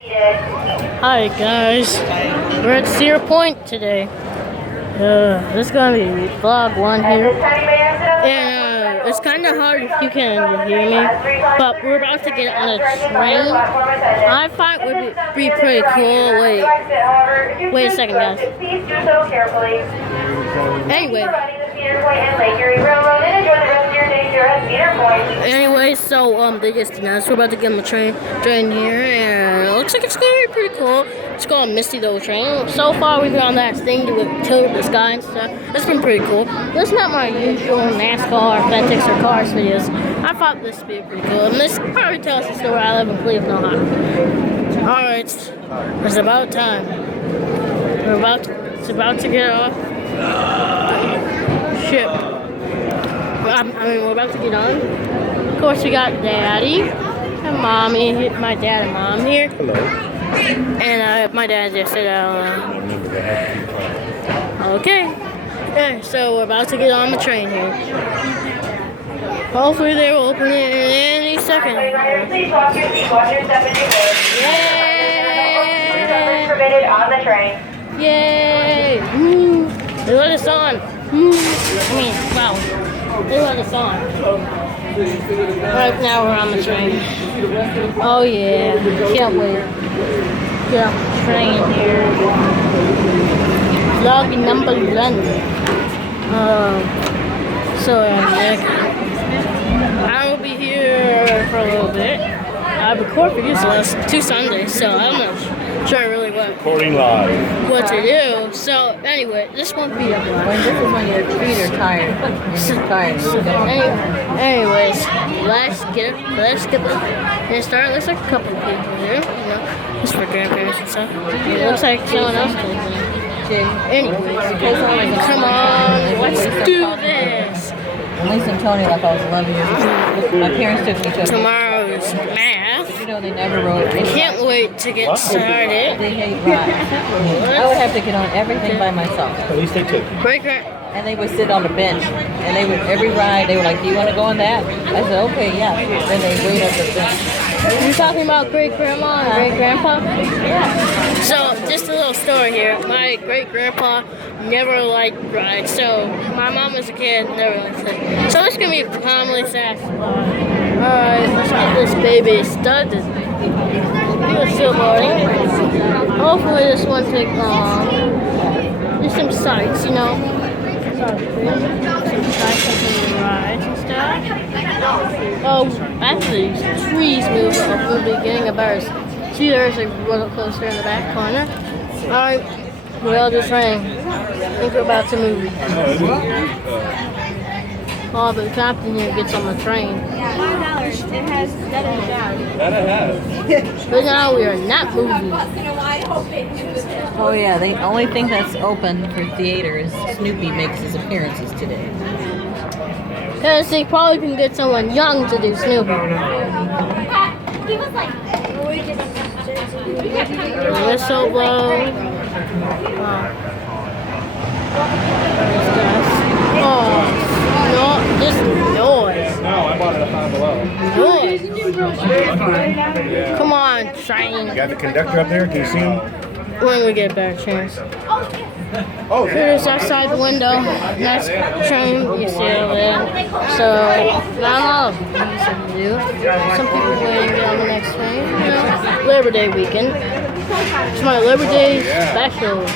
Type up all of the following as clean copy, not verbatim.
Hi guys, we're at Cedar Point today. This is gonna be vlog 1 here, and it's kind of hard if you can hear me, but we're about to get on a train. I thought it would be pretty cool. Wait a second, guys. Anyway, so they just announced we're about to get on the train here, and it looks like it's gonna be pretty cool. It's called Misty Little Train. So far, we've been on that thing to tilt the sky and stuff. It's been pretty cool. This is not my usual NASCAR, Fenix, or Cars videos. I thought this would be pretty cool, and this probably tells the story I live in Cleveland, Ohio. All right, it's about time. It's about to get off ship. We're about to get on. Of course, we got Daddy and Mommy, my dad and Mom here. Hello. And my dad just said, okay. Yeah, so we're about to get on the train here. Hopefully they will open it in any second. Please watch your seat, watch your step as you board. Yay! Permitted on the train. Yay! Woo! They let us on. Wow. They let us on. Right now we're on the train. Oh yeah, can't wait. Get off the train here. Vlog number 1. I will be here for a little bit. I record videos the last 2 Sundays, so I'm not sure really Recording live. what to do. So anyway, this won't be a vlog. This is when your feet are tired. You're tired. Anyways, let's get and start. Looks like a couple of people here, just for grandparents and stuff. It looks like someone else comes in. Anyways, come on, let's do this. Lisa and Tony, like I was 11 years old. My parents took me to Tomorrow's math. You know, they never wrote. Can't wait to get started. They hate rides. I would have to get on everything by myself. At least they took. And they would sit on the bench. And they would, every ride, they were like, do you want to go on that? I said, okay, yeah. Then they wait at the bench. You're talking about great-grandma and great-grandpa? Yeah. So, just a little story here. My great-grandpa never liked rides, so my mom was a kid, never liked it. So it's going to be a commonly sad vlog. Alright, let's get this baby started. He was still boarding. Hopefully this won't take long. There's some sights, Some sights and some rides and stuff. Oh, actually, trees move from the beginning of ours. See, there's a roller coaster in the back corner. Alright, we're just running. I think we're about to move. Oh, but the captain here gets on the train. $5. It has That I have. But now we are not moving. Oh, yeah. The only thing that's open for theater is Snoopy makes his appearances today. Because they probably can get someone young to do Snoopy. Whistle blow. Oh, no, just noise. No, I bought it at Five Below. Noise. Come on, train. You got the conductor up there? Can you see him? When we get a better chance. Oh, Here's outside the window. Nice train, you see over there. So, not all of them to do. Some people are waiting to get on the next train. Labor Day weekend. It's my Labor Day special.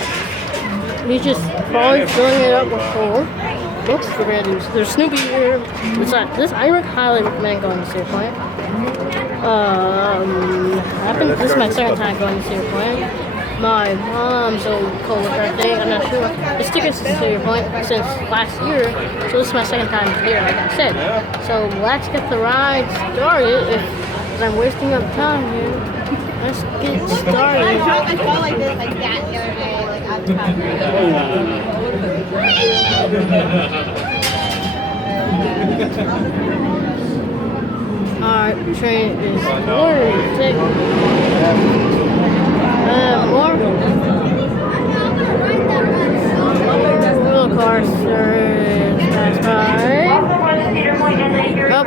He's just probably filling it up with coal. Looks for grandiose. There's Snoopy here. I highly recommend going to Cedar Point. This is my second time going to Cedar Point. My mom's so cool with her thing. I'm not sure. It's tickets to Cedar Point since last year, so this is my second time here, like I said. So let's get the ride started. Because I'm wasting up time here. Let's get started. I felt like this, like that the other day, like on top. Alright, train is forward. More little cars pass by. Oh,